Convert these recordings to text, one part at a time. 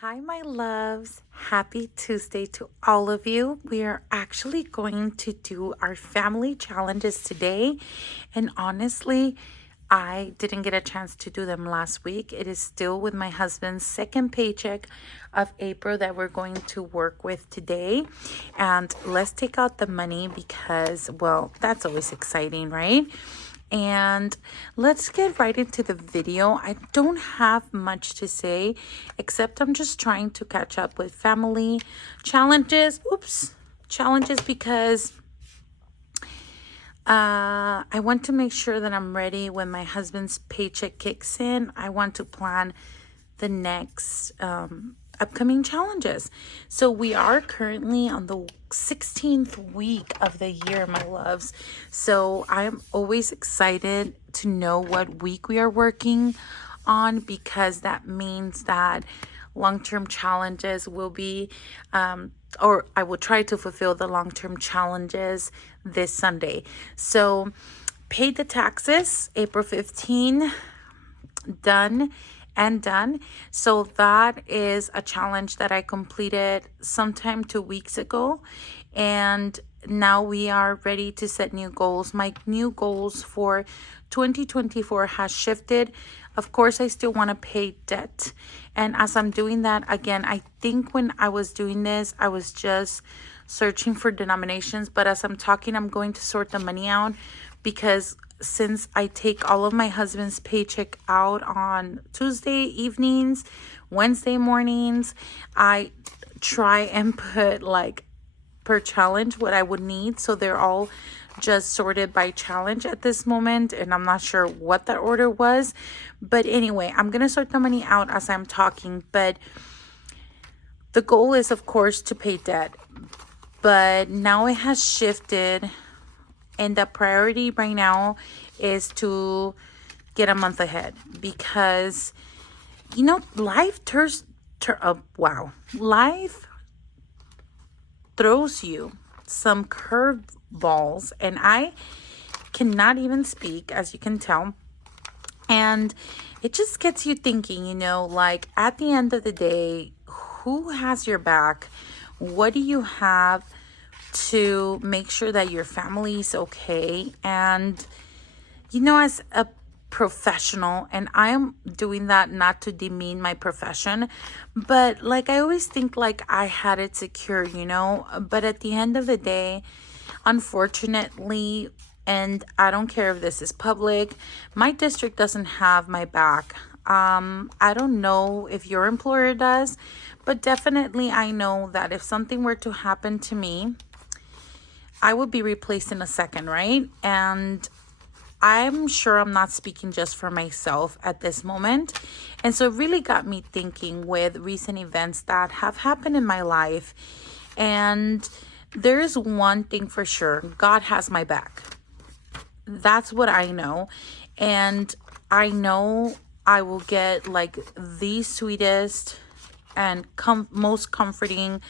Hi, my loves. Happy Tuesday to all of you. We are actually going to do our family challenges today. And honestly, I didn't get a chance to do them last week. It is still with my husband's second paycheck of April that we're going to work with today. And let's take out the money because, well, that's always exciting, right? And let's get right into the video. I don't have much to say, except I'm just trying to catch up with family challenges. Challenges because I want to make sure that I'm ready when my husband's paycheck kicks in. I want to plan the next upcoming challenges. So we are currently on the 16th week of the year, my loves. So I'm always excited to know what week we are working on, because that means that long-term challenges will be or I will try to fulfill the long-term challenges this Sunday. So paid the taxes April 15, done and done. So that is a challenge that I completed sometime 2 weeks ago, and now we are ready to set new goals. My new goals for 2024 has shifted. Of course, I still want to pay debt, and as I'm doing that, again, I think when I was doing this, I was just searching for denominations, but as I'm talking, I'm going to sort the money out, because since I take all of my husband's paycheck out on Tuesday evenings, Wednesday mornings, I try and put like per challenge what I would need. So they're all just sorted by challenge at this moment, and I'm not sure what that order was. But anyway, I'm going to sort the money out as I'm talking. But the goal is, of course, to pay debt. But now it has shifted, and the priority right now is to get a month ahead, because life life throws you some curveballs, and I cannot even speak, as you can tell. And it just gets you thinking, like at the end of the day, who has your back? What do you have to make sure that your family is okay? And as a professional, and I am doing that not to demean my profession, but like I always think like I had it secure, but at the end of the day, unfortunately, and I don't care if this is public, my district doesn't have my back. I don't know if your employer does, but definitely I know that if something were to happen to me, I would be replaced in a second, right? And I'm sure I'm not speaking just for myself at this moment. And so it really got me thinking with recent events that have happened in my life. And there's one thing for sure: God has my back. That's what I know. And I know I will get like the sweetest and most comforting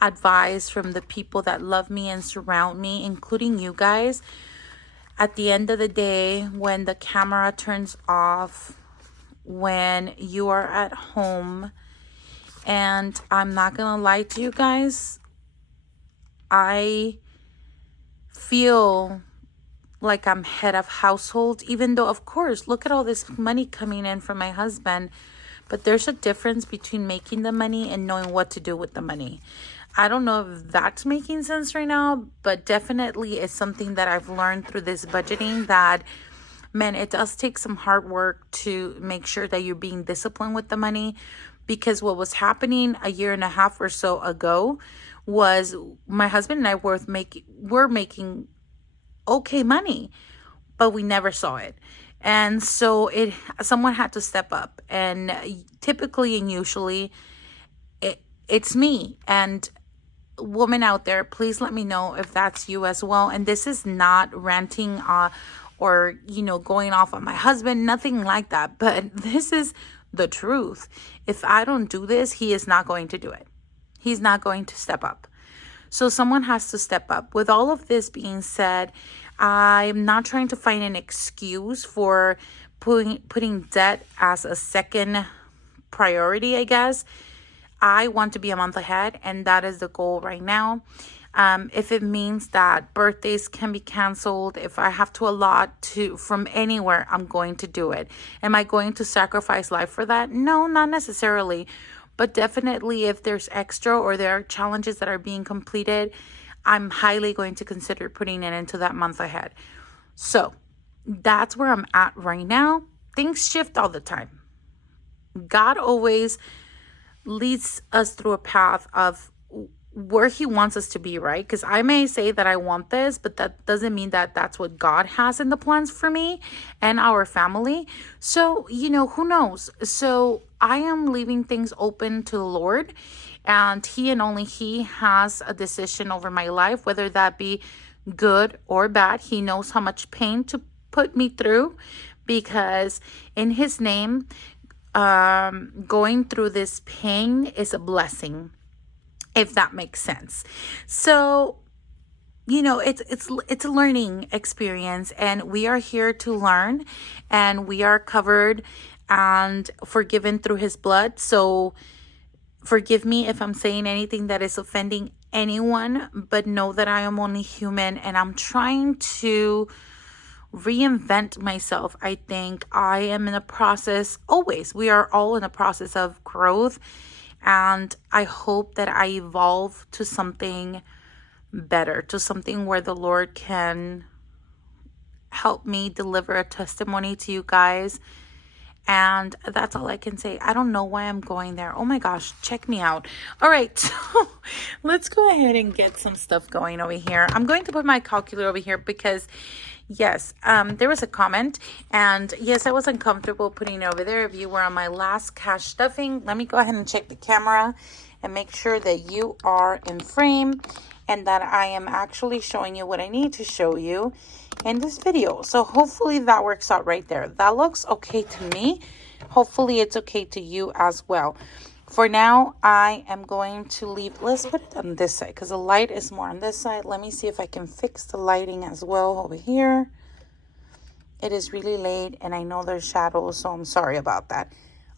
advice from the people that love me and surround me, including you guys. At the end of the day, when the camera turns off, when you are at home, and I'm not gonna lie to you guys, I feel like I'm head of household, even though, of course, look at all this money coming in from my husband. But there's a difference between making the money and knowing what to do with the money. I don't know if that's making sense right now, but definitely it's something that I've learned through this budgeting, that, man, it does take some hard work to make sure that you're being disciplined with the money. Because what was happening a year and a half or so ago was my husband and I were making okay money, but we never saw it. And so someone had to step up, and typically and usually it's me. And woman out there, please let me know if that's you as well. And this is not ranting or going off on my husband, nothing like that, but this is the truth. If I don't do this, he is not going to do it. He's not going to step up. So someone has to step up. With all of this being said, I'm not trying to find an excuse for putting debt as a second priority, I guess. I want to be a month ahead, and that is the goal right now. If it means that birthdays can be canceled, if I have to allot to from anywhere, I'm going to do it. Am I going to sacrifice life for that? No, not necessarily. But definitely if there's extra or there are challenges that are being completed, I'm highly going to consider putting it into that month ahead. So that's where I'm at right now. Things shift all the time. God always leads us through a path of where he wants us to be, right? Because I may say that I want this, but that doesn't mean that that's what God has in the plans for me and our family. So, who knows? So I am leaving things open to the Lord, and he and only he has a decision over my life, whether that be good or bad. He knows how much pain to put me through, because in his name, going through this pain is a blessing, if that makes sense. So, it's a learning experience, and we are here to learn, and we are covered and forgiven through his blood. So forgive me if I'm saying anything that is offending anyone, but know that I am only human, and I'm trying to reinvent myself. I think I am in a process, always. We are all in a process of growth, and I hope that I evolve to something better, to something where the Lord can help me deliver a testimony to you guys. And that's all I can say. I don't know why I'm going there. Oh my gosh, check me out. All right, so let's go ahead and get some stuff going over here. I'm going to put my calculator over here because, yes, there was a comment. And yes, I was uncomfortable putting it over there. If you were on my last cash stuffing, let me go ahead and check the camera and make sure that you are in frame and that I am actually showing you what I need to show you in this video. So hopefully that works out right there. That looks okay to me. Hopefully it's okay to you as well. For now, I am going to leave. Let's put it on this side because the light is more on this side. Let me see if I can fix the lighting as well over here. It is really late and I know there's shadows, so I'm sorry about that.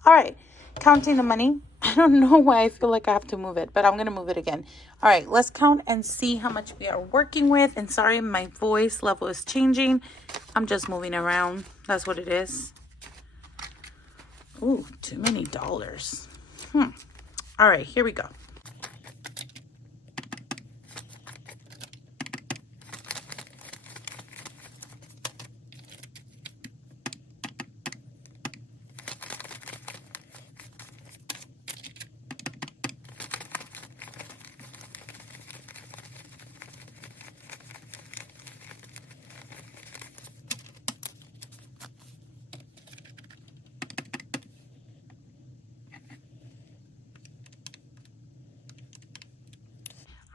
All right, counting the money. I don't know why I feel like I have to move it, but I'm going to move it again. All right, let's count and see how much we are working with. And sorry, my voice level is changing. I'm just moving around. That's what it is. Ooh, too many dollars. All right, here we go.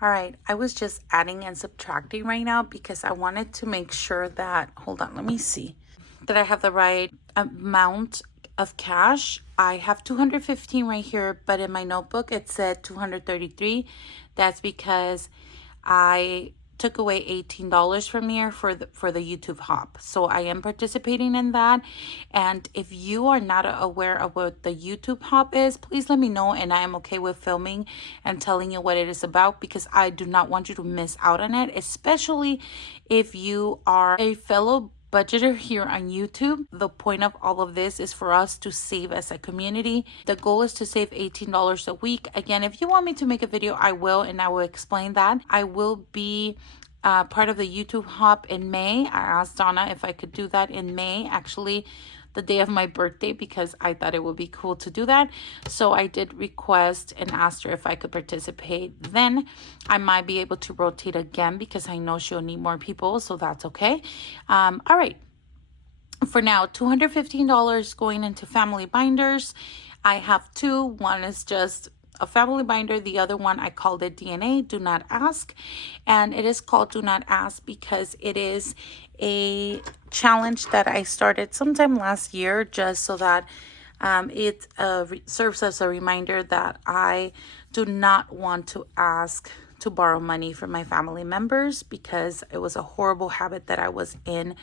All right, I was just adding and subtracting right now because I wanted to make sure that, hold on, let me see, that I have the right amount of cash. I have 215 right here, but in my notebook it said 233. That's because I took away $18 from here for the YouTube hop. So I am participating in that. And if you are not aware of what the YouTube hop is, please let me know, and I am okay with filming and telling you what it is about, because I do not want you to miss out on it, especially if you are a fellow budgeter here on YouTube. The point of all of this is for us to save as a community. The goal is to save $18 a week. Again, if you want me to make a video, I will, and I will explain that. I will be part of the YouTube hop in May. I asked Donna if I could do that in May, actually the day of my birthday, because I thought it would be cool to do that. So I did request and asked her if I could participate. Then I might be able to rotate again because I know she'll need more people, so that's okay. All right. For now, $215 going into family binders. I have two. One is just a family binder. The other one, I called it DNA, Do Not Ask. And it is called Do Not Ask because it is a challenge that I started sometime last year, just so that it serves as a reminder that I do not want to ask to borrow money from my family members, because it was a horrible habit that I was in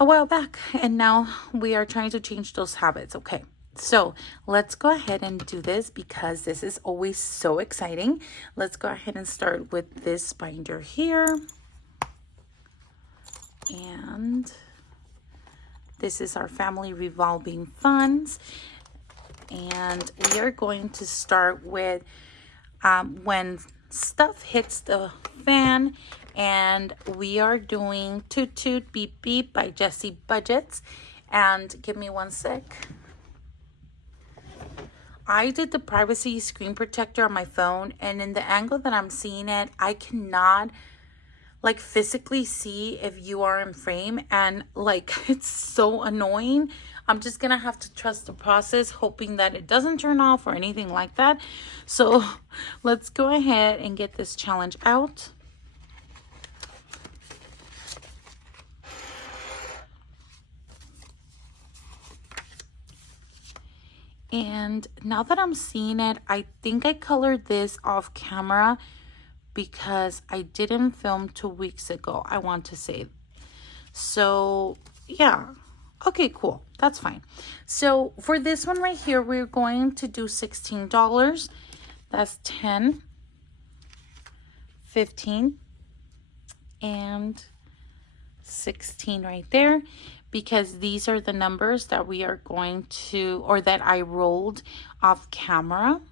a while back, and now we are trying to change those habits. Okay, So let's go ahead and do this because this is always so exciting. Let's go ahead and start with this binder here. And this is our family revolving funds. And we are going to start with when stuff hits the fan, and we are doing Toot Toot Beep Beep by Jessie Budgets. And give me one sec. I did the privacy screen protector on my phone, and in the angle that I'm seeing it, I cannot like physically see if you are in frame, and like it's so annoying. I'm just gonna have to trust the process, hoping that it doesn't turn off or anything like that. So let's go ahead and get this challenge out. And now that I'm seeing it, I think I colored this off camera because I didn't film 2 weeks ago, I want to say. So yeah, okay, cool, that's fine. So for this one right here, we're going to do $16. That's 10, 15, and 16 right there, because these are the numbers that we are going to, or that I rolled off camera.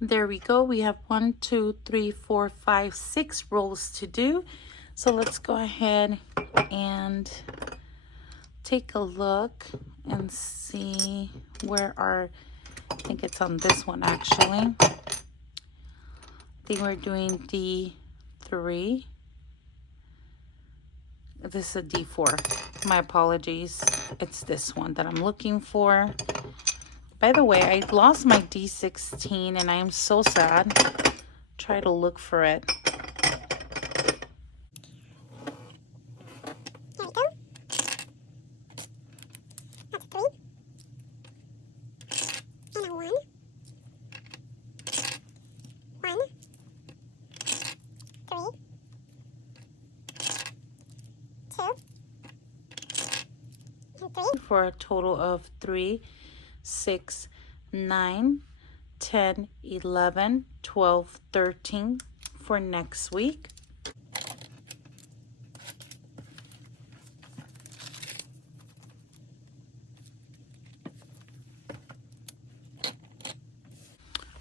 There we go. We have 1, 2, 3, 4, 5, 6 rolls to do. So let's go ahead and take a look and see where our, I think it's on this one actually. I think we're doing D3. This is a D4. My apologies. It's this one that I'm looking for. By the way, I lost my D16 and I am so sad. Try to look for it. There we go. That's 3. And a 1. 1. 3. 2. And 3. For a total of 3, 6, 9, 10, 11, 12, 13 for next week.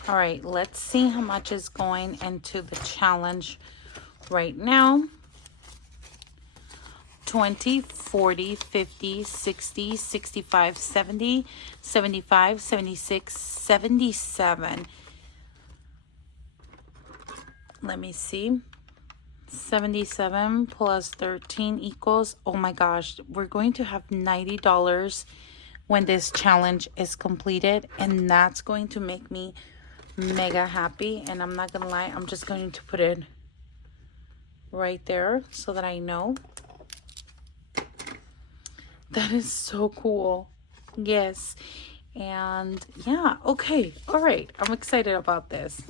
All right, let's see how much is going into the challenge right now. 20, 40, 50, 60, 65, 70, 75, 76, 77. Let me see. 77 plus 13 equals, oh my gosh, we're going to have $90 when this challenge is completed, and that's going to make me mega happy. And I'm not gonna lie, I'm just going to put it right there so that I know. That is so cool. Yes. And yeah, okay. All right. I'm excited about this.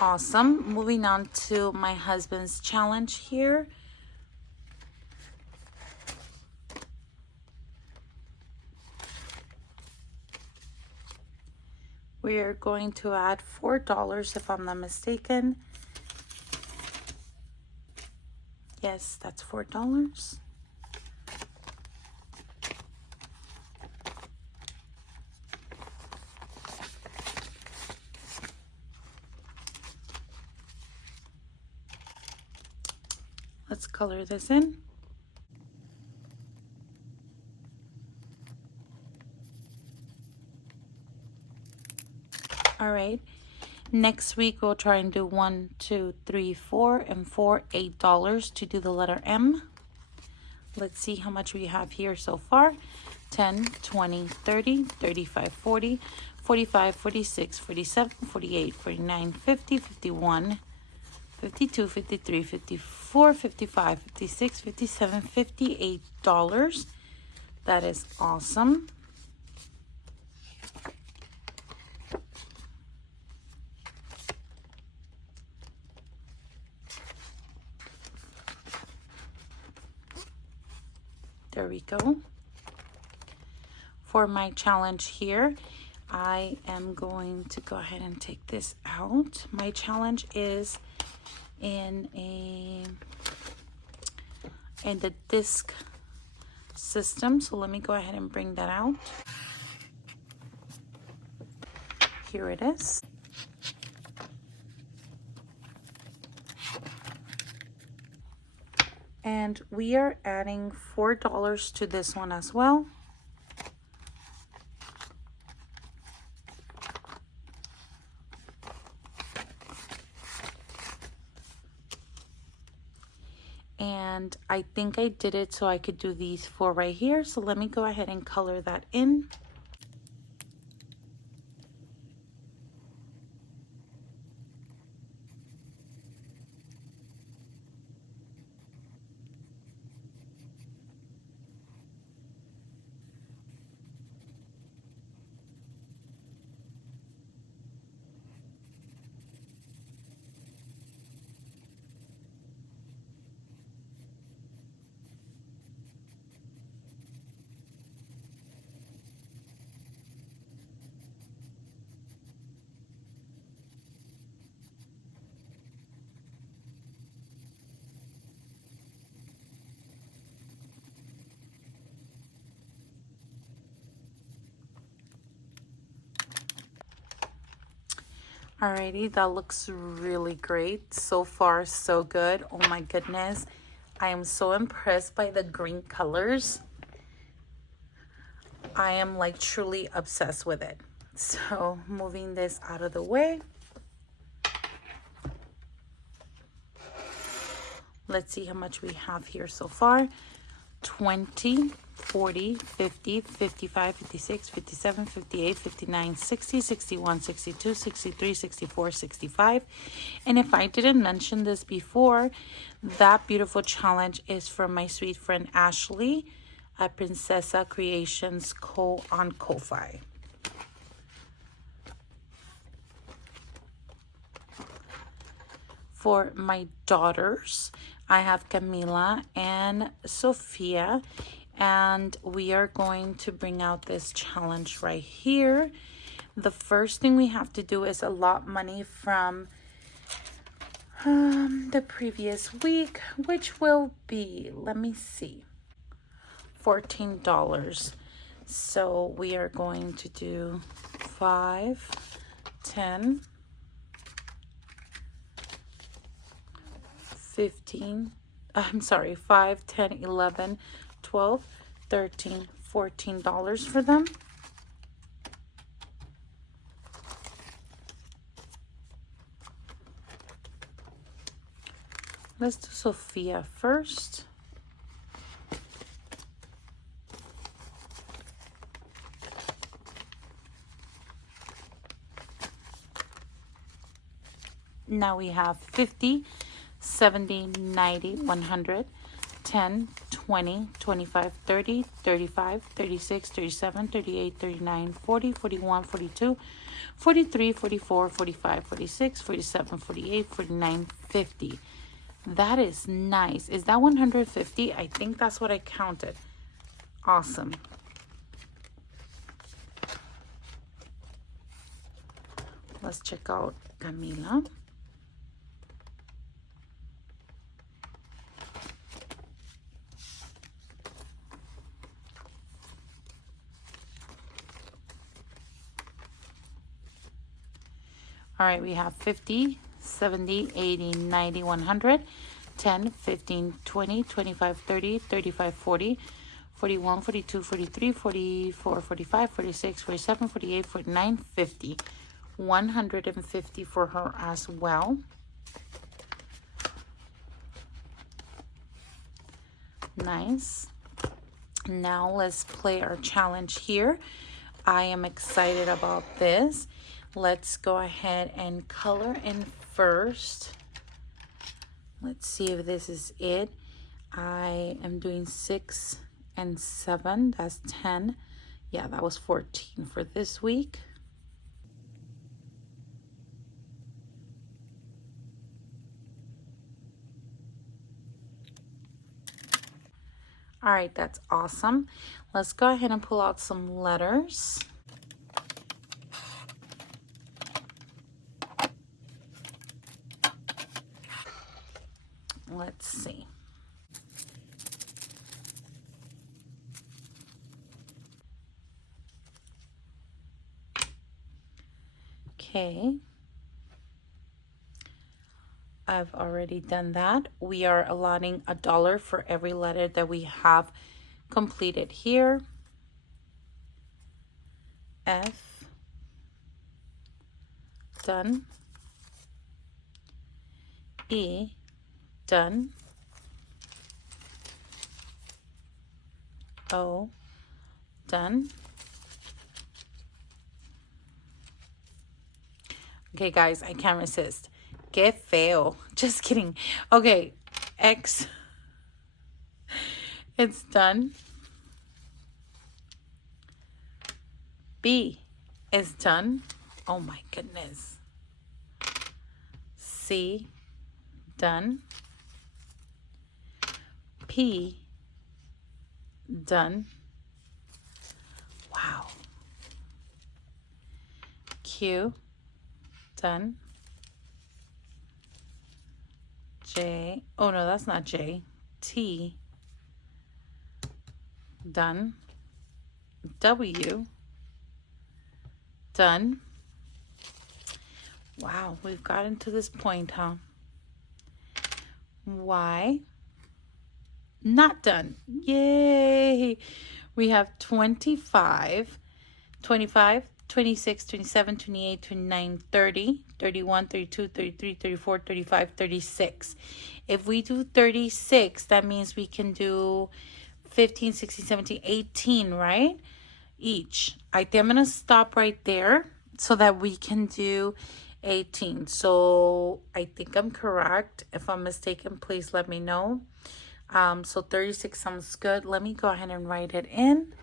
Awesome. Moving on to my husband's challenge here. We are going to add $4 if I'm not mistaken. Yes, that's $4. Let's color this in. All right, Next week, we'll try and do 1, 2, 3, 4, and 4, $8 to do the letter M. Let's see how much we have here so far. 10, 20, 30, 35, 40, 45, 46, 47, 48, 49, 50, 51, 52, 53, 54, 55, 56, 57, $58. That is awesome. There we go. For my challenge here, I am going to go ahead and take this out. My challenge is in the disc system. So let me go ahead and bring that out. Here it is. And we are adding $4 to this one as well. And I think I did it so I could do these 4 right here. So let me go ahead and color that in. Alrighty, that looks really great. So far, so good. Oh my goodness. I am so impressed by the green colors. I am like truly obsessed with it. So moving this out of the way. Let's see how much we have here so far. 20, 40, 50, 55, 56, 57, 58, 59, 60, 61, 62, 63, 64, 65. And if I didn't mention this before, that beautiful challenge is from my sweet friend Ashley at Princessa Creations Co. on Ko-Fi. For my daughters, I have Camila and Sophia, and we are going to bring out this challenge right here. The first thing we have to do is allot money from the previous week, which will be, let me see, $14. So we are going to do 5, 10, 15, I'm sorry, 5, 10, 11, 12, 13, $14 for them. Let's do Sophia first. Now we have 50, 70, 90, 100, 10, 20, 25, 30, 35, 36, 37, 38, 39, 40, 41, 42, 43, 44, 45, 46, 47, 48, 49, 50. That is nice. Is that 150? I think that's what I counted. Awesome. Let's check out Camila. All right, we have 50, 70, 80, 90, 100, 10, 15, 20, 25, 30, 35, 40, 41, 42, 43, 44, 45, 46, 47, 48, 49, 50. 150 for her as well. Nice. Now let's play our challenge here. I am excited about this. Let's go ahead and color in first. Let's see if this is it. I am doing 6 and 7. That's 10. Yeah, that was 14 for this week. All right, that's awesome. Let's go ahead and pull out some letters. Let's see. Okay. I've already done that. We are allotting $1 for every letter that we have completed here. F. Done. E. Done. O. Done. Okay, guys, I can't resist. Que feo. Just kidding. Okay, X. It's done. B is done. Oh my goodness. C, done. P, done. Wow. Q, done. J, oh no, that's not J. T, done. W, done. Wow, we've gotten to this point, huh? Y, not done. Yay! We have 25, 26, 27, 28, 29, 30, 31, 32, 33, 34, 35, 36. If we do 36, that means we can do 15, 16, 17, 18, right? Each. I think I'm going to stop right there so that we can do 18. So I think I'm correct. If I'm mistaken, please let me know. So 36 sounds good. Let me go ahead and write it in.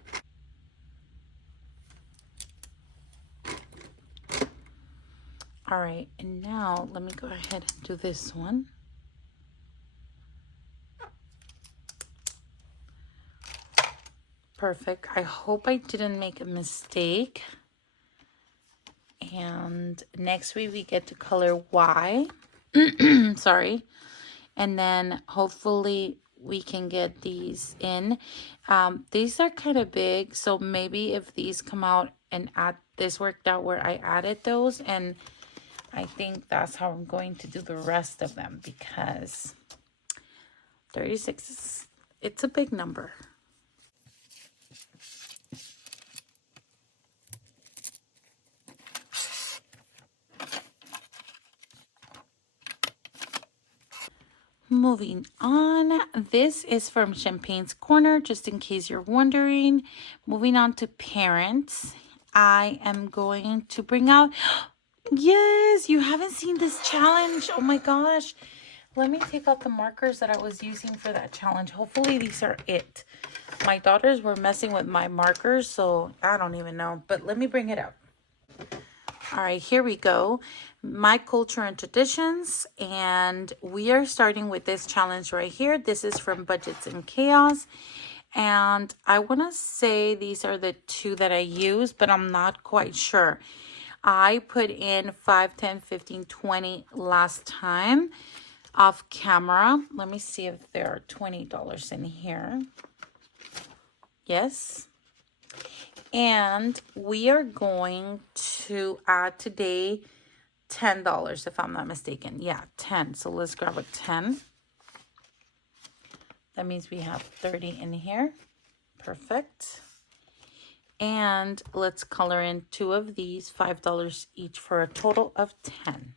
All right, and now let me go ahead and do this one. Perfect. I hope I didn't make a mistake. And next week we get to color Y. Sorry. And then hopefully we can get these in. These are kind of big, so maybe if these come out and add, this worked out where I added those, and I think that's how I'm going to do the rest of them, because 36 is, it's a big number. Moving on, this is from Champagne's Corner, just in case you're wondering. Moving on to parents, I am going to bring out, yes, you haven't seen this challenge. Oh my gosh. Let me take out the markers that I was using for that challenge. Hopefully these are it. My daughters were messing with my markers, so I don't even know, but let me bring it up. All right, here we go. My culture and traditions, and we are starting with this challenge right here. This is from Budgets and Chaos, and I want to say these are the two that I use, but I'm not quite sure. I put in 5, 10, 15, 20 last time off camera. Let me see if there are $20 in here. Yes. And we are going to add today $10, if I'm not mistaken. Yeah, 10. So let's grab a 10. That means we have 30 in here. Perfect. And let's color in 2 of these, $5 each, for a total of 10.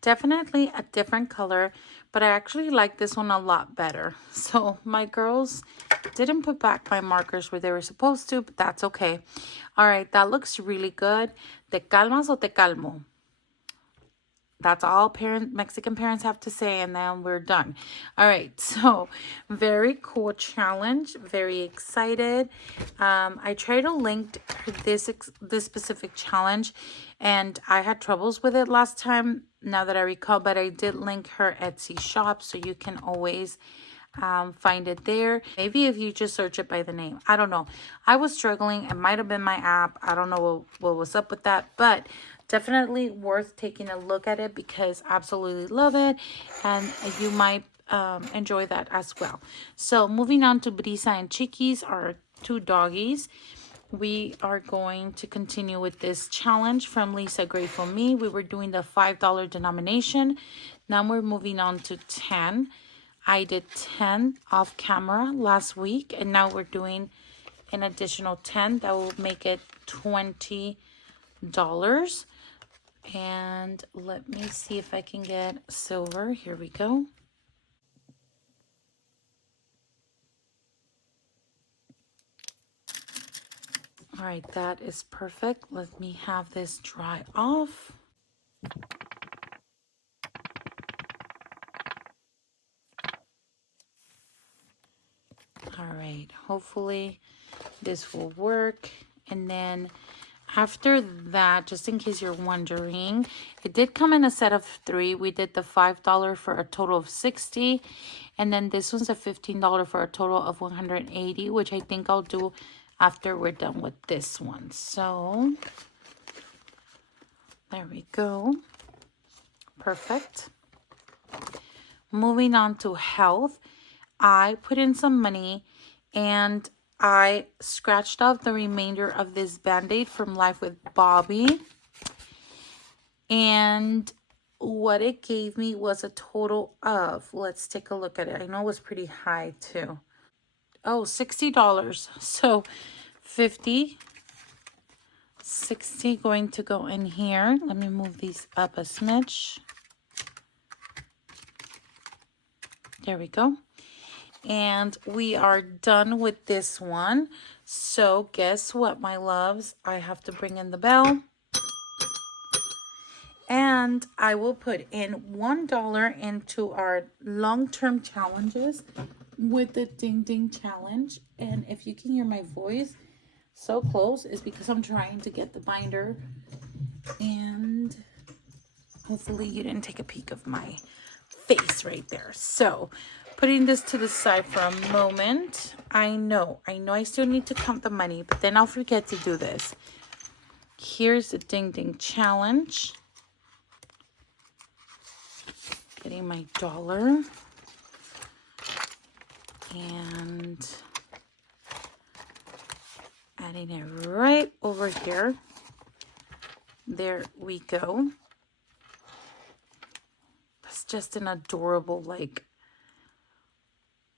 Definitely a different color, but I actually like this one a lot better. So my girls didn't put back my markers where they were supposed to, but that's okay. All right, that looks really good. ¿Te calmas o te calmo? That's all Mexican parents have to say, and then we're done. All right, so very cool challenge. Very excited. I tried to link this specific challenge, and I had troubles with it last time, now that I recall, but I did link her Etsy shop, so you can always find it there. Maybe if you just search it by the name. I don't know. I was struggling. It might have been my app. I don't know what was up with that, but definitely worth taking a look at it, because I absolutely love it, and you might enjoy that as well. So moving on to Brisa and Chiquis, our 2 doggies. We are going to continue with this challenge from Lisa Grateful Me. We were doing the $5 denomination. Now we're moving on to 10. I did 10 off camera last week, and now we're doing an additional 10. That will make it $20. And let me see if I can get silver. Here we go. All right, that is perfect. Let me have this dry off. All right, hopefully this will work. And then after that, just in case you're wondering, it did come in a set of 3. We did the $5 for a total of 60, and then this one's a $15 for a total of 180, which I think I'll do after we're done with this one. So there we go. Perfect. Moving on to health, I put in some money, and I scratched off the remainder of this Band-Aid from Life with Bobby. And what it gave me was a total of, let's take a look at it. I know it was pretty high too. Oh, $60. So 50, 60 going to go in here. Let me move these up a smidge. There we go. And we are done with this one. So guess what, my loves? I have to bring in the bell. And I will put in $1 into our long-term challenges with the Ding Ding Challenge. And if you can hear my voice so close, it's because I'm trying to get the binder. And hopefully you didn't take a peek of my face right there. So putting this to the side for a moment. I know I still need to count the money, but then I'll forget to do this. Here's the Ding Ding Challenge. Getting my dollar. And adding it right over here. There we go. That's just an adorable, like,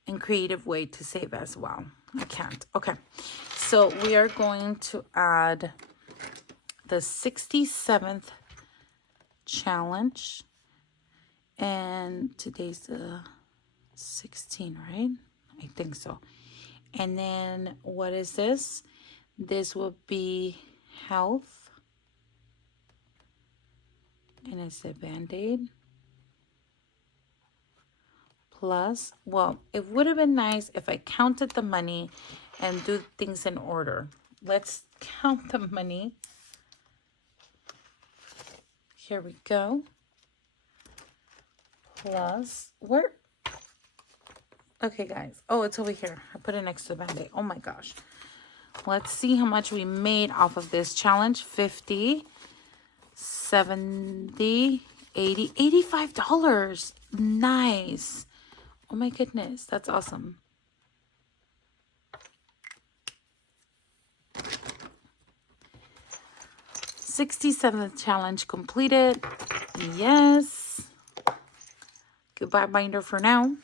and creative way to save as well. I can't. Okay. So we are going to add the 67th challenge. And today's the 16, right? I think so. And then what is this? This will be health. And it's a Band-Aid. Plus, well, it would have been nice if I counted the money and do things in order. Let's count the money. Here we go. Plus, where? Okay, guys. Oh, it's over here. I put it next to the Band-Aid. Oh my gosh. Let's see how much we made off of this challenge. 50, 70, 80, $85. Nice. Oh my goodness. That's awesome. $67th challenge completed. Yes. Goodbye binder for now.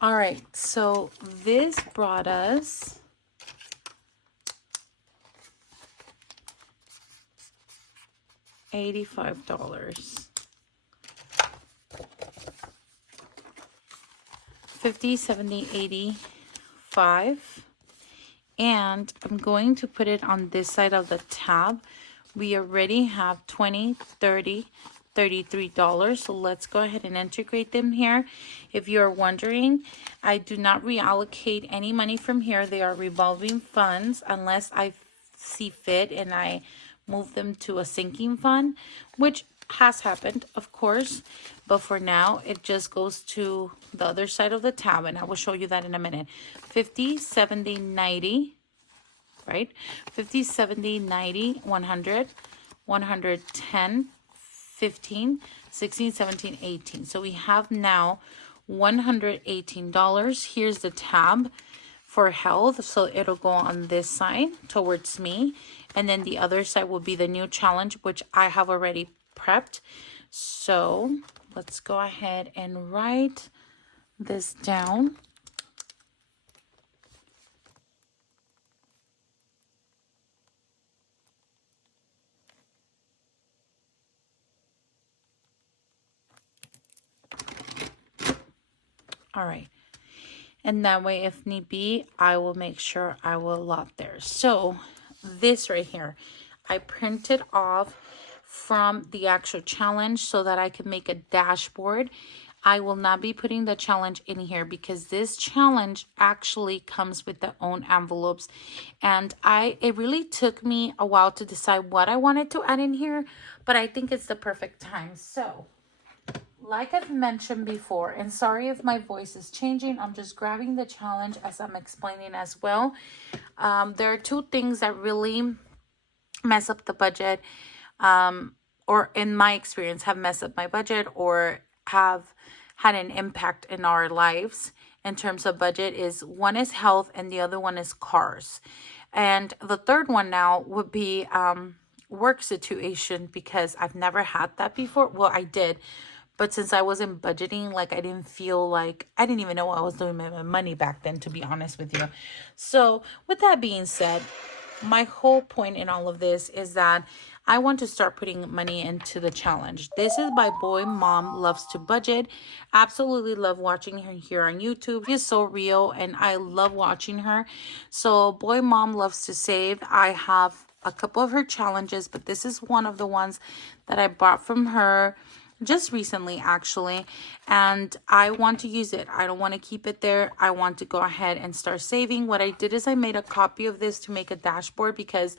All right, so this brought us $85. 50, 70, 85. And I'm going to put it on this side of the tab. We already have 20, 30, $33. So let's go ahead and integrate them here. If you're wondering, I do not reallocate any money from here. They are revolving funds unless I see fit and I move them to a sinking fund, which has happened, of course. But for now, it just goes to the other side of the tab, and I will show you that in a minute. 50, 70, 90, right? 50, 70, 90, 100, 110, 15, 16, 17, 18. So we have now $118. Here's the tab for health. So it'll go on this side towards me. And then the other side will be the new challenge, which I have already prepped. So let's go ahead and write this down. All right. And that way, if need be, I will make sure I will lot there. So this right here, I printed off from the actual challenge so that I can make a dashboard. I will not be putting the challenge in here because this challenge actually comes with their own envelopes. And it really took me a while to decide what I wanted to add in here, but I think it's the perfect time. So like I've mentioned before, and sorry if my voice is changing, I'm just grabbing the challenge as I'm explaining as well. There are two things that really mess up the budget, or in my experience have messed up my budget or have had an impact in our lives in terms of budget. Is one is health and the other one is cars. And the third one now would be work situation, because I've never had that before. Well, I did. But since I wasn't budgeting, like I didn't feel like, I didn't even know what I was doing with my money back then, to be honest with you. So with that being said, my whole point in all of this is that I want to start putting money into the challenge. This is by Boy Mom Loves to Budget. Absolutely love watching her here on YouTube. She's so real and I love watching her. So Boy Mom Loves to Save. I have a couple of her challenges, but this is one of the ones that I bought from her just recently, actually, and I want to use it. I don't want to keep it there. I want to go ahead and start saving. What I did is I made a copy of this to make a dashboard because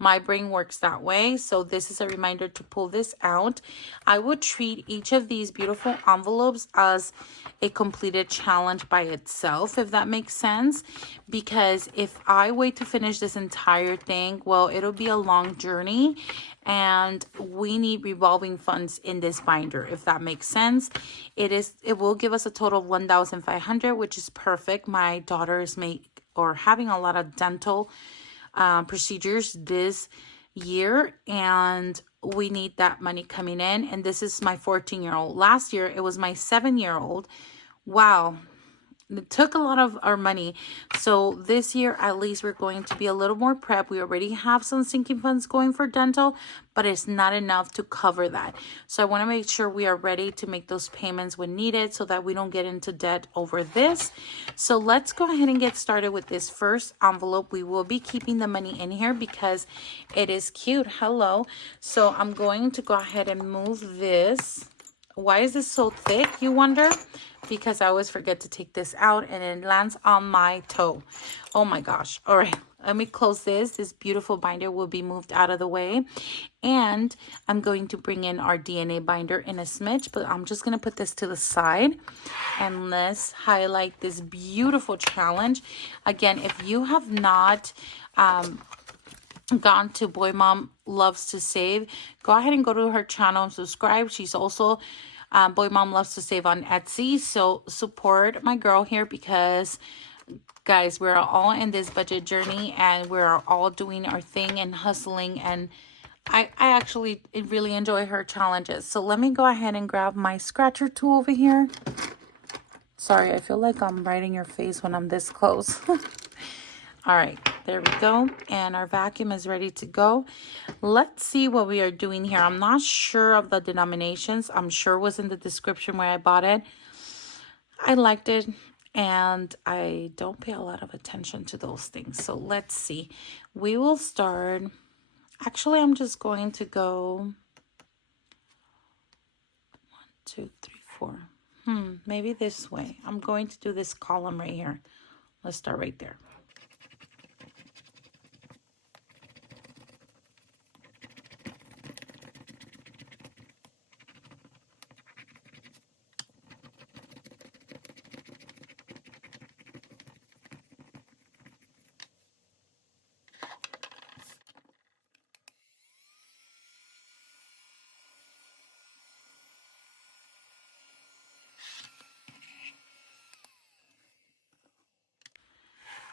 my brain works that way. So this is a reminder to pull this out. I would treat each of these beautiful envelopes as a completed challenge by itself, if that makes sense. Because if I wait to finish this entire thing, well, it'll be a long journey. And we need revolving funds in this binder, if that makes sense. It will give us a total of $1,500, which is perfect. My daughter is having a lot of dental procedures this year, and we need that money coming in. And this is my 14-year-old. Last year it was my 7-year-old. Wow, it took a lot of our money. So this year at least we're going to be a little more prep. We already have some sinking funds going for dental, but it's not enough to cover that. So I want to make sure we are ready to make those payments when needed so that we don't get into debt over this. So let's go ahead and get started with this first envelope. We will be keeping the money in here because it is cute. Hello. So I'm going to go ahead and move this. Why is this so thick, you wonder? Because I always forget to take this out and it lands on my toe. Oh my gosh. All right. let me close this. This beautiful binder will be moved out of the way. And I'm going to bring in our DNA binder in a smidge, but I'm just going to put this to the side. And let's highlight this beautiful challenge. Again, if you have not gone to Boy Mom Loves to Save, go ahead and go to her channel and subscribe. She's also Boy Mom Loves to Save on Etsy. So support my girl here, because guys, we're all in this budget journey and we're all doing our thing and hustling, and I actually really enjoy her challenges. So let me go ahead and grab my scratcher tool over here. Sorry, I feel like I'm right in your face when I'm this close. All right, there we go. And our vacuum is ready to go. Let's see what we are doing here. I'm not sure of the denominations. I'm sure it was in the description where I bought it. I liked it, and I don't pay a lot of attention to those things. So let's see. We will start. Actually, I'm just going to go 1, 2, 3, 4. Maybe this way. I'm going to do this column right here. Let's start right there.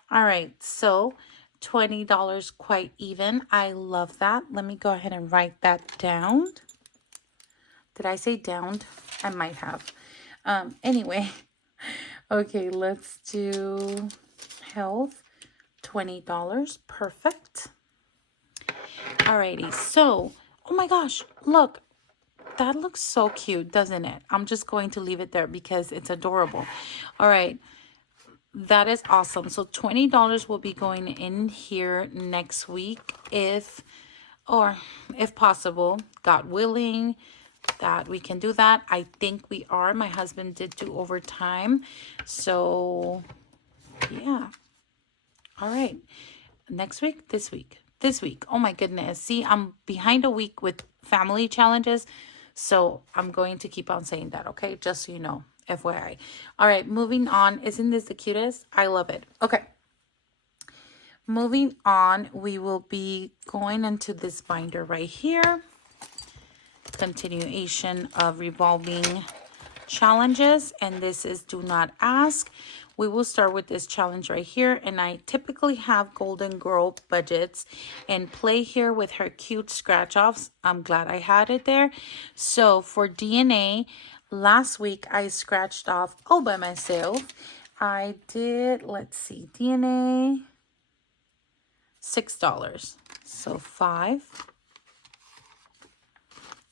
All right, so $20 quite even. I love that. Let me go ahead and write that down. Did I say downed? I might have. Anyway, okay, let's do health, $20. Perfect. Alrighty, so, oh my gosh, look. That looks so cute, doesn't it? I'm just going to leave it there because it's adorable. All right. That is awesome. So $20 will be going in here next week if possible, God willing, that we can do that. I think we are. My husband did do overtime. So yeah. All right. Next week, this week. Oh my goodness. See, I'm behind a week with family challenges. So I'm going to keep on saying that, okay? Just so you know, FYI. All right, moving on. Isn't this the cutest? I love it. Okay. Moving on, we will be going into this binder right here. Continuation of revolving challenges, and this is do not ask. We will start with this challenge right here, and I typically have Golden Girl budgets and play here with her cute scratch offs. I'm glad I had it there. So for DNA, last week I scratched off all by myself. I did, let's see, DNA, $6. So 5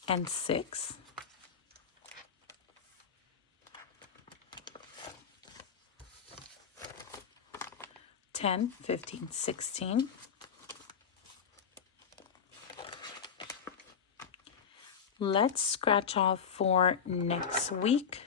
and 6. 10, 15, 16. Let's scratch off for next week.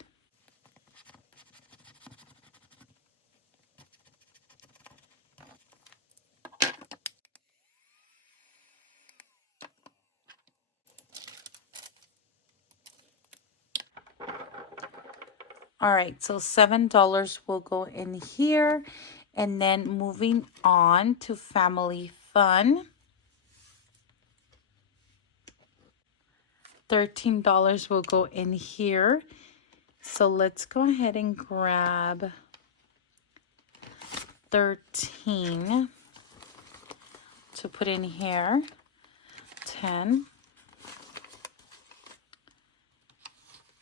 All right, so $7 will go in here. And then moving on to family fun. $13 will go in here. So let's go ahead and grab 13 to put in here. 10,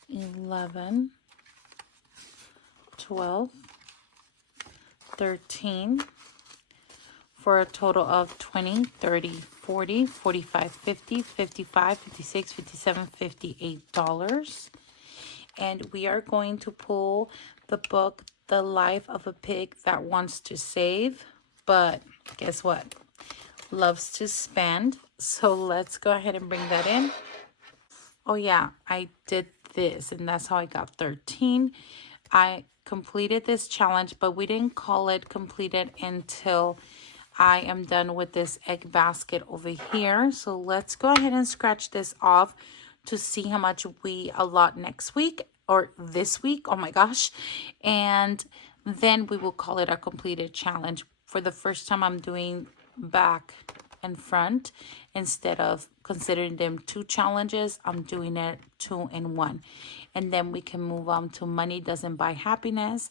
11, 12, 13, for a total of 20, 30, 40, 45, 50, 55, 56, 57, $58. And we are going to pull the book, The Life of a Pig That Wants to Save, but guess what? Loves to spend. So let's go ahead and bring that in. Oh yeah, I did this, and that's how I got 13. I completed this challenge, but we didn't call it completed until I am done with this egg basket over here. So let's go ahead and scratch this off to see how much we allot next week or this week. Oh my gosh. And then we will call it a completed challenge. For the first time, I'm doing back and front. Instead of considering them 2 challenges, I'm doing it 2 in 1. And then we can move on to money doesn't buy happiness,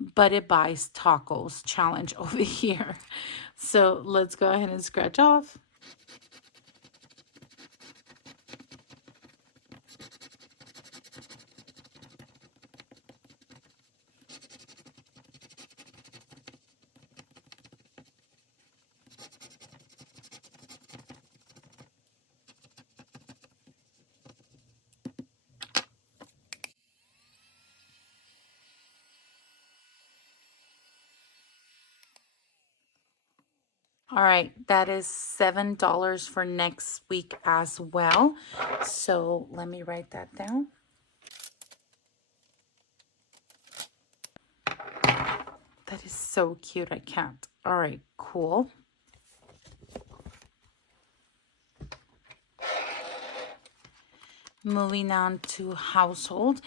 but it buys tacos challenge over here. So let's go ahead and scratch off. All right, that is $7 for next week as well. So let me write that down. That is so cute, I can't. All right, cool. Moving on to household.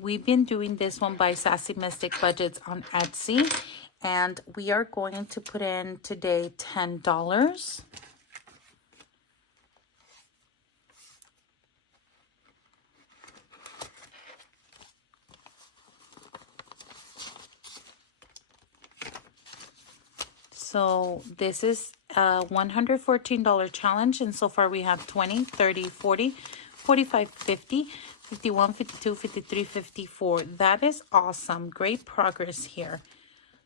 We've been doing this one by Sassy Mystic Budgets on Etsy. And we are going to put in today $10. So this is a $114 challenge, and so far we have 20, 30, 40, 45, 50, 51, 52, 53, 54. That is awesome. Great progress here.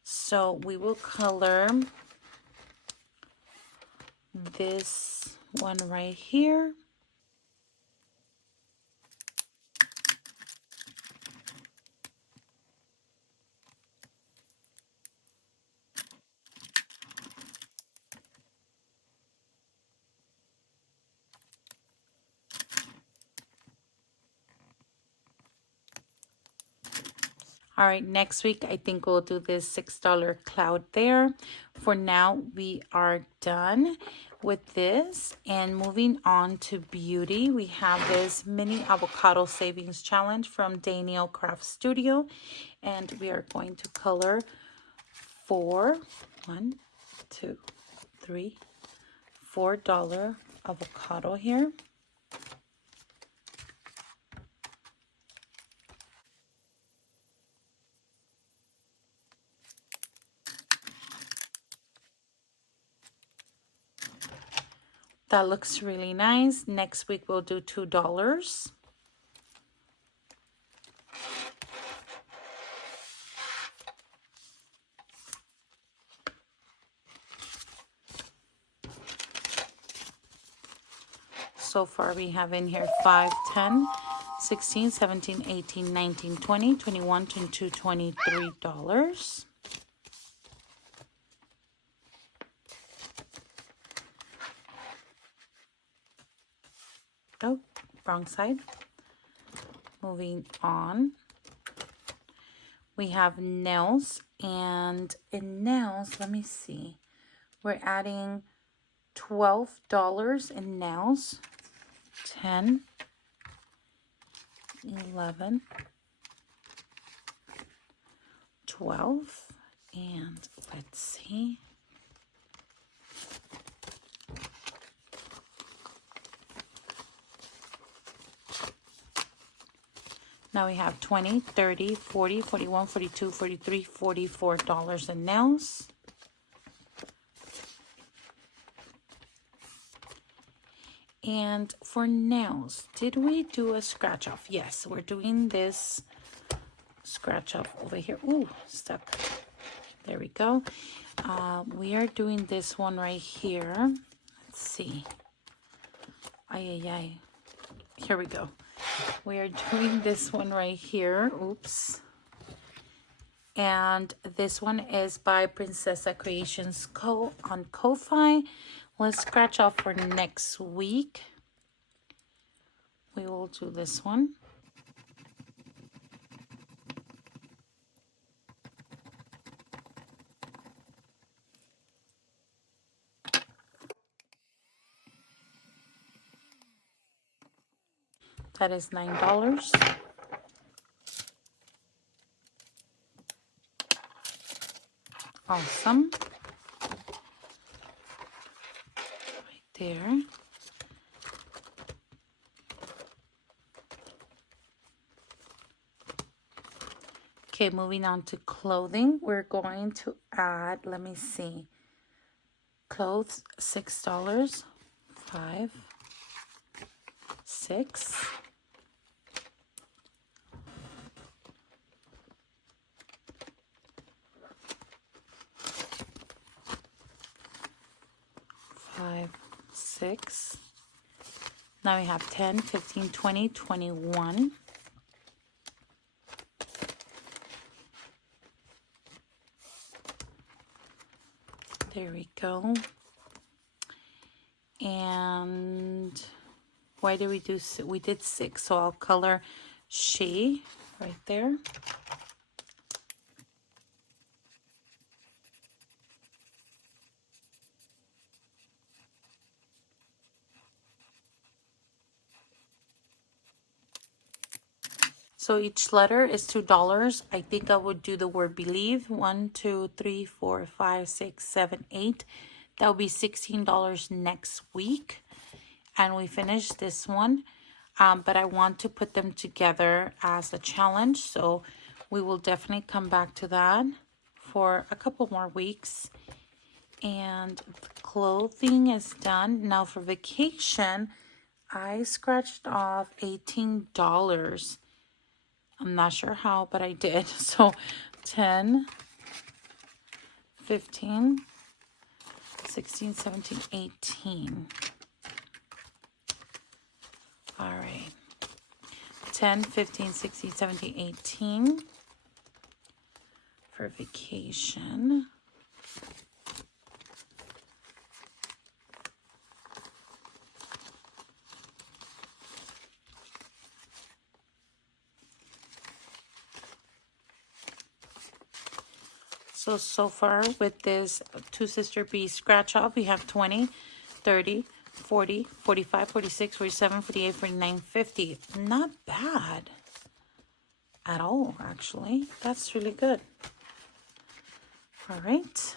So we will color this one right here. All right, next week, I think we'll do this $6 cloud there. For now, we are done with this. And moving on to beauty, we have this mini avocado savings challenge from Daniel Craft Studio. And we are going to color 4, 1, 2, 3, $4 avocado here. That looks really nice. Next week we'll do $2. So far we have in here 5, 10, 16, 17, 18, 19, 20, 21, 22, $23. Oh, wrong side. Moving on. We have nails, and in nails, let me see. We're adding $12 in nails. 10, 11, 12, and let's see. Now we have 20, 30, 40, 41, 42, 43, $44 in nails. And for nails, did we do a scratch off? Yes, we're doing this scratch off over here. Ooh, stuck. There we go. We are doing this one right here. Let's see. Ay, ay, ay. Here we go. We are doing this one right here. Oops. And this one is by Princessa Creations Co. on Ko-Fi. Let's scratch off for next week. We will do this one. That is $9. Awesome. Right there. Okay, moving on to clothing. We're going to add, let me see, clothes, $6, 5, 6. Five, 6. Now we have 10, 15, 20, 21. There we go. And why did we do, we did 6, so I'll color she right there. So each letter is $2. I think I would do the word believe. 1, 2, 3, 4, 5, 6, 7, 8. That will be $16 next week. And we finished this one. But I want to put them together as a challenge. So we will definitely come back to that for a couple more weeks. And clothing is done. Now for vacation, I scratched off $18. I'm not sure how, but I did. So 10, 15, 16, 17, 18. All right. 10, 15, 16, 17, 18 for vacation. So far with this Two Sister Bee scratch off, we have 20, 30, 40, 45, 46, 47, 48, 49, 50. Not bad at all, actually. That's really good. All right.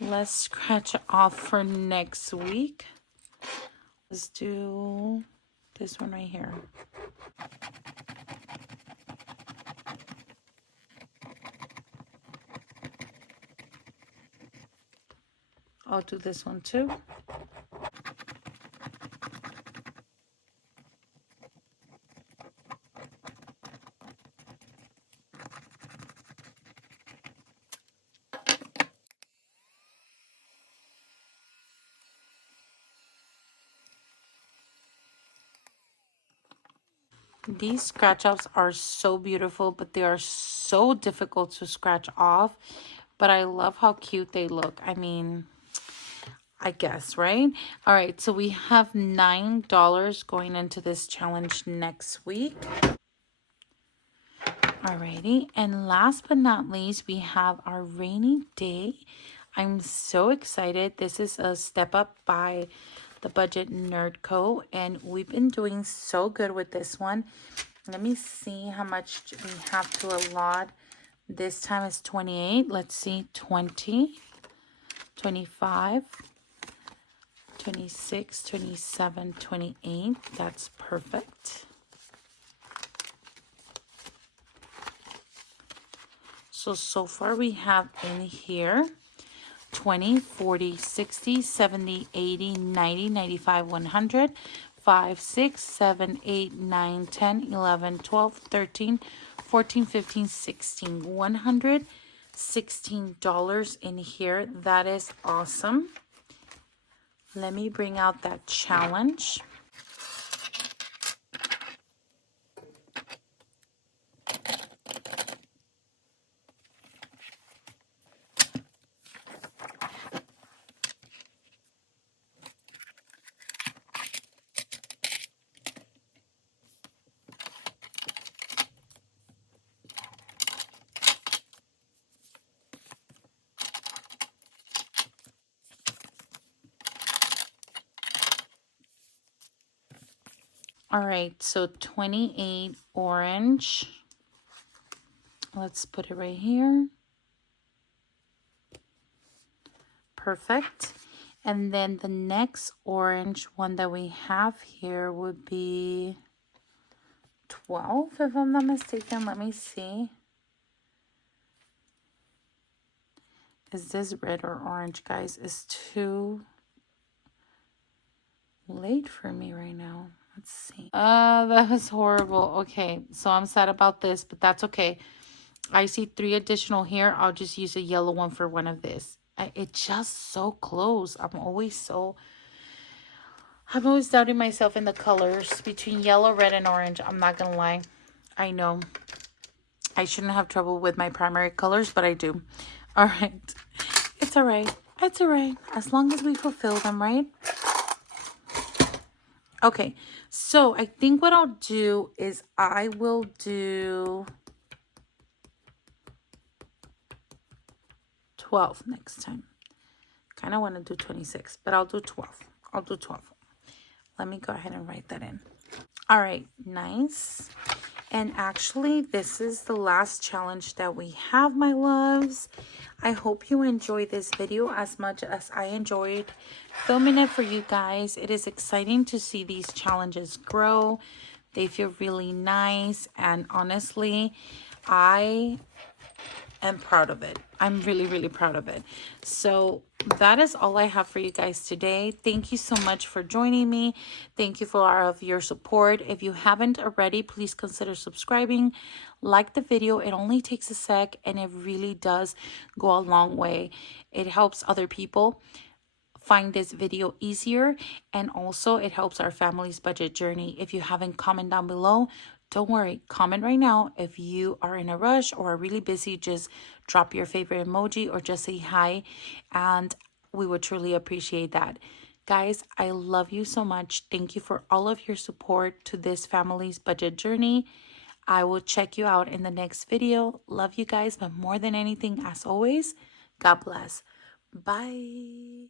Let's scratch off for next week. Let's do this one right here. I'll do this one too. These scratch offs are so beautiful, but they are so difficult to scratch off. But I love how cute they look. I mean, I guess, right? All right, so we have $9 going into this challenge next week. Alrighty, and last but not least, we have our rainy day. I'm so excited. This is a step up by the Budget Nerd Co. And we've been doing so good with this one. Let me see how much we have to allot. This time is 28. Let's see, 20, 25, 26, 27, 28. That's perfect. So far we have in here 20, 40, 60, 70, 80, 90, 95, 100, 5, 6, 7, 8, 9, 10, 11, 12, 13, 14, 15, 16, $116 in here. That is awesome. Let me bring out that challenge. All right, so 28 orange. Let's put it right here. Perfect. And then the next orange one that we have here would be 12, if I'm not mistaken. Let me see. Is this red or orange, guys? It's too late for me right now. Let's see. That was horrible. Okay, so I'm sad about this, but that's okay. I see 3 additional here. I'll just use a yellow one for one of this. It's just so close. I'm always doubting myself in the colors between yellow, red, and orange. I'm not gonna lie. I know I shouldn't have trouble with my primary colors, but I do. All right. It's all right. It's all right. As long as we fulfill them, right? Okay. So I think what I'll do is I will do 12 next time. Kind of want to do 26, but I'll do 12. I'll do 12. Let me go ahead and write that in. All right, nice. And actually, this is the last challenge that we have, my loves. I hope you enjoyed this video as much as I enjoyed filming it for you guys. It is exciting to see these challenges grow. They feel really nice. And honestly, I am proud of it. I'm really, really proud of it. So that is all I have for you guys today. Thank you so much for joining me. Thank you for all of your support. If you haven't already, please consider subscribing. Like the video. It only takes a sec and it really does go a long way. It helps other people find this video easier, and also it helps our family's budget journey. If you haven't, comment down below. Don't worry, comment right now. If you are in a rush or are really busy, just drop your favorite emoji or just say hi, and we would truly appreciate that. Guys, I love you so much. Thank you for all of your support to this family's budget journey. I will check you out in the next video. Love you guys, but more than anything, as always, God bless. Bye.